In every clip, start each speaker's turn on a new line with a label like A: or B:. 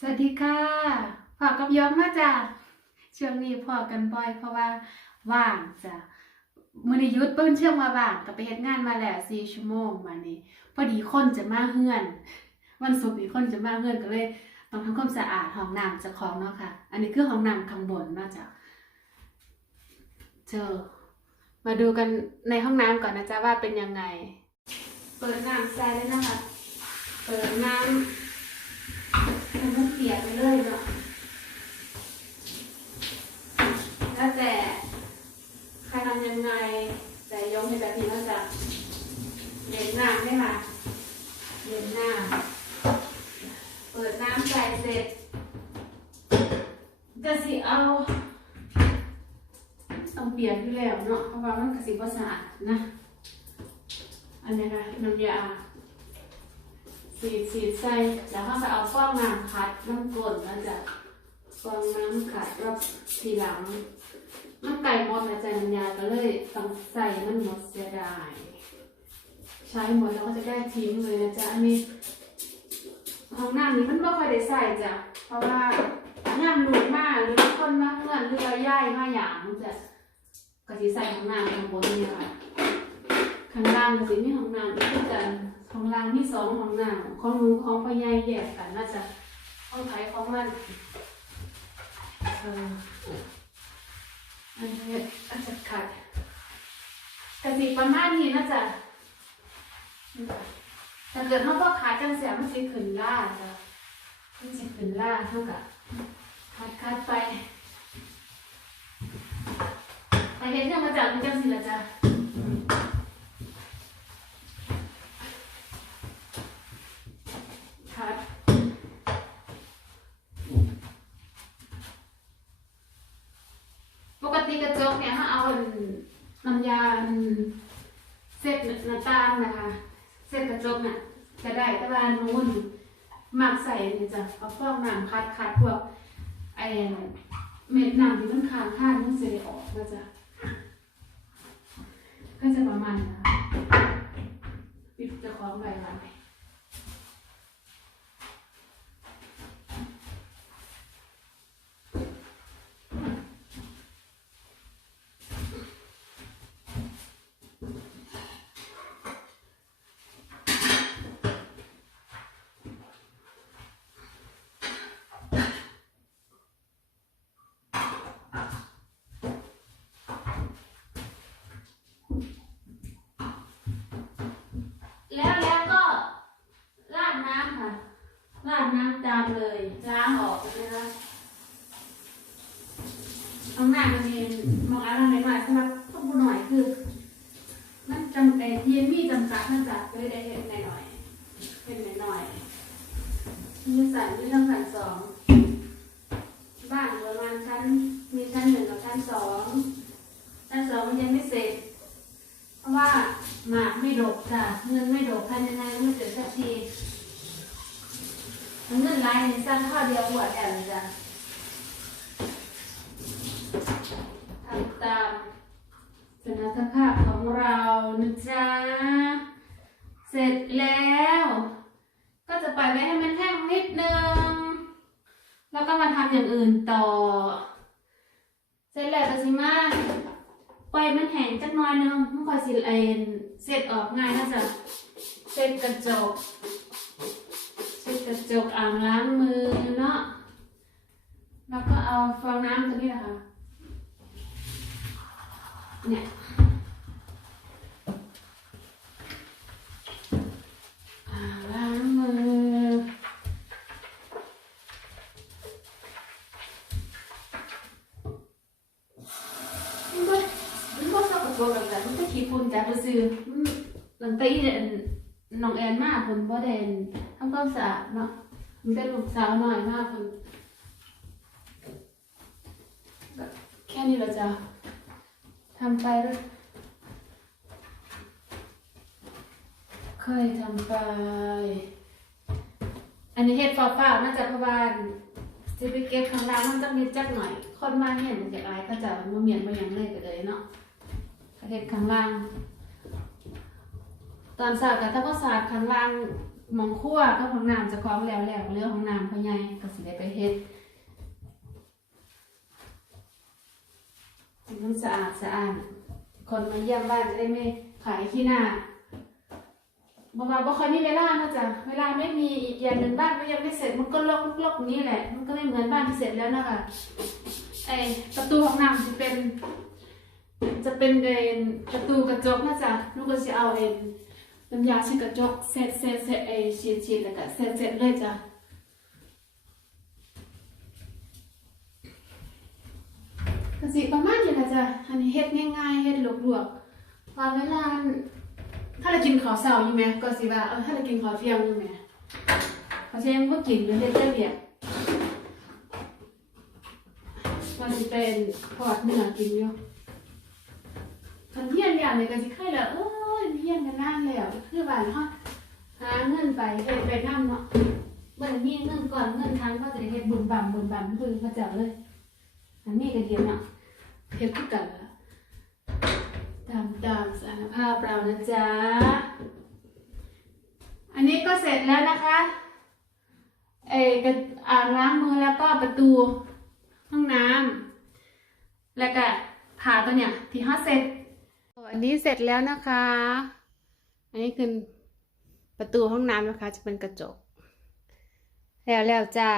A: สวัสดีค่ะพอกับย้อมมาจ้ะช่วงนี้พอกันบ่อยเพราะว่าว่างจ้ะมือนี้หยุดเปิ้นเชื่อว่าว่างก็ไปเฮ็ดงานมาแล้ว4ชั่วโมงมานี่พอดีคนจะมาเฮือน วันศุกร์นี้คนจะมาเฮือนก็เลยต้องทำความสะอาดห้องน้ำจ้าของเนาะค่ะ อันนี้คือห้องน้ำข้างบนเนาะจ้ะเจอ มาดูกันในห้องน้ำก่อนนะจ๊ะว่าเป็นยังไง เปิดน้ำใส่เลยนะคะ เปิดน้ำ มันเปียกไปเลยเนาะแล้วแต่ใครทำยังไง แต่ยกในแบบนี้ก็จะเด็ดน้ำใช่ไหมเด็ดน้ำเปิดน้ำใส่เสร็จก็สิเอาต้องเปลี่ยนอยู่แล้วเนาะเพราะว่ามันก็สิบ่สะอาดนะ อันนี้ค่ะน้ำยา สีดสีดใส่แล้วเขาจะเอาฟองน้ำคัดน้ำกลนแล้วจะฟองน้ำขัดรอบทีหลังมันไก่หมดแล้วจะน้ำยาก็เลยต้องใส่มันหมดเสียดายใช้หมดแล้วก็จะได้ทิ้งเลยนะจ๊ะอันนี้ห้องน้ำนี้มันไม่ค่อยได้ใส่จ้ะเพราะว่าน้ำหนุนมากหรือคนมาเงื่อนเรือย่ายมาหยางจะก็สิใส่ห้องน้ำข้างบนนี่ค่ะข้างล่างก็สิมีห้องน้ำอีกคือกัน ข้างล่างมีสองห้องหน้ำของหนูของพ่อใหญ่แยกกันน่าจะห้องไผของมันเอออันนี้อาจจะขัดกสิประมาณนี้น่าจะถ้าเกิดเขาก็ขาดจังเสียมันสิขึ้นล่าจ้ะมันสิขึ้นล่าเท่ากับคัดคัดไปไปเห็นเรื่องมาจากมันจังสิละจ้ะ คัดปกติกระจก เนี่ยถ้าเอาน้ำยาเสร็จหน้าต่างนะคะ เสร็จกระจกเนี่ยจะได้ต่ว่านู้นมักใส่เนี่ยจะเอาฟองน้ำคัดคัดพวกไอ้เม็ดน้ำที่มันค้างข้างมันจะได้ออกนะจ๊ะก็จะประมาณนี้นะปิดจะคล้องใบไว้ แล้วแล้วก็ราดน้ำค่ะ ราดน้ำตามเลยล้างออกนะคะเอาหน้ามันมีมองอะไรหน่ๆสำหรับพวกผู้หน่อยคือ มันจำไอ้ที่มีจำกัดมันจะเลยได้เห็นหน่อยๆเห็นหน่อยๆมีสันมีทั้งสันสองบ้านประมาณชั้นมีชั้นหนึ่งกับชั้นสองชั้นสองมันยังไม่เสร็จ ราะว่าหมากไม่ดกค่ะเงินไม่ดกภายในไงก็ไม่เจอสักทีเงินไรายในสร้างข้าวเดียวหัวแอนจ้ะทำตามสนานภาพของเรานะจ๊ะเสร็จแล้ว ก็จะปล่อยไว้ให้มันแห้งนิดนึง แล้วก็มาทำอย่างอื่นต่อ เสร็จแล้วก็สิมา มันแห้งจักหน่อยหนึงมันค่อยสิเอ็นเสร็จออกง่ายนะจ๊ะเสร็จกระจกเสร็จกระจกอ่างล้างมือเนาะแล้วก็เอาฟองน้ำตัวนี้แหละค่ะเนี่ยอ่างล้างมือ มันก็มัน ก็สกปรกแบบนั้นมันก็ขี้ฝุ่นจากไปซื้อหลังตีเนี่ยน้องแอนมากคนบ่ได้ทำความสะอาดเนาะมันเป็นลูกสาวน้อยมากคนก็แค่นี้เราจะทำไปด้วยเคยทำไป อันนี้เฮ็ดฟ้าวๆน่าจะเพราะว่าสิไปเก็บข้างล่างมันต้องเฮ็ดจักหน่อย คนมาเห็นมันจะอายเขาจะมาเมียนมายังเลยก็เลยเนาะ เฮ็ดข้างล่าง ตอนสาดกับถ้าก็สาดข้างล่างมองคั่วก็ห้องน้ำจะคล้องแล้วแล้วเรื่องห้องน้ำพ่อใหญ่ก็สิได้ไปเฮ็ดให้มันสะอาดสะอาดคนมาเยี่ยมบ้านจะได้ไม่ขายขี้หน้าบอกว่าบ่ค่อยมีเวลานะจ๊ะเวลาไม่มีอีกอย่างหนึ่งบ้านก็ยังไม่เสร็จมันก็ลกลกนี้แหละ มันก็ไม่เหมือนบ้านที่เสร็จแล้วนะคะไอประตูห้องน้ำจะเป็น จะเป็นเอ็นประตูกระจกนะจ๊ะลูกก็จะเอาเอ็นน้ำยาเช็ดกระจกเสร็จเสร็จเสร็จเอฉีดฉีแล้วก็เสร็จเสร็จเลยจ้ะกสิประมาณนี้นะจ๊ะอันนี้เฮ็ดง่ายๆเฮ็ดลวกๆพอเวลาถ้าเรากินข้าวเช้าอยู่ไหมก็สิว่าเออถ้าเรากินข้าวเที่ยงอยู่ไหมเพราะฉะนั้นก็กินหรือเฮ็ดได้เบียดมันจะเป็นทอดเนื้อกินอยู่ คันเฮียนอย่างนี้ก็สิเคยแล้วเอ้ยเฮียนกันนานแล้วคือว่าเฮาหาเงินไปเฮ็ดไปนำเนาะเบิ่งมีเงินก่อนเงินทางก็จะได้เฮ็ดบุญบั่มบุญบั่มเพิ่นเขาเจ้าเลยอันนี้ก็เดียวเนาะเฮ็ดคือกันล่ะตามตามสารภาพเรานะจ๊ะอันนี้ก็เสร็จแล้วนะคะเอกระอ่างล้างมือแล้วก็ประตูห้องน้ำแล้วก็ผ่าตัวเนี่ยที่ฮอตเสร็จ อันนี้เสร็จแล้วนะคะ อันนี้คือประตูห้องน้ำนะคะ จะเป็นกระจก แล้วแล้วจ้า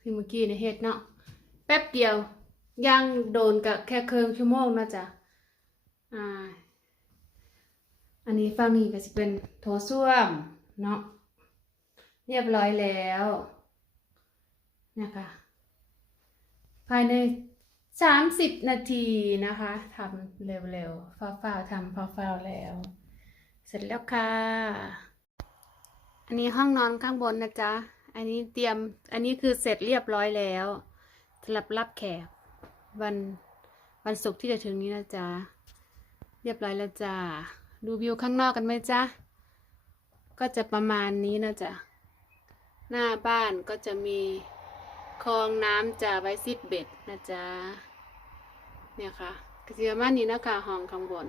A: คือเมื่อกี้ในเฮ็ดเนาะ แป๊บเดียวย่างโดนกับแค่เคิงชั่วโมงนะจ๊ะ อ่า อันนี้ฝั่งนี้ก็จะเป็นโถส้วมเนาะ เรียบร้อยแล้ว นะคะ ภายใน สามสิบนาทีนะคะทำเร็วๆฟ้าวๆทำฟ้าวๆแล้ว เสร็จแล้วค่ะ อันนี้ห้องนอนข้างบนนะจ๊ะ อันนี้เตรียม อันนี้คือเสร็จเรียบร้อยแล้วสำหรับรับแขกวันวันศุกร์ที่จะถึงนี้นะจ๊ะ เรียบร้อยแล้วจ้าดูวิวข้างนอกกันไหมจ๊ะ ก็จะประมาณนี้นะจ๊ะ หน้าบ้านก็จะมี คลองน้ำจะไว้ซิดเบ็ดนะจ๊ะเนี่ยค่ะกระเจียมานี่นะคะห้องข้างบน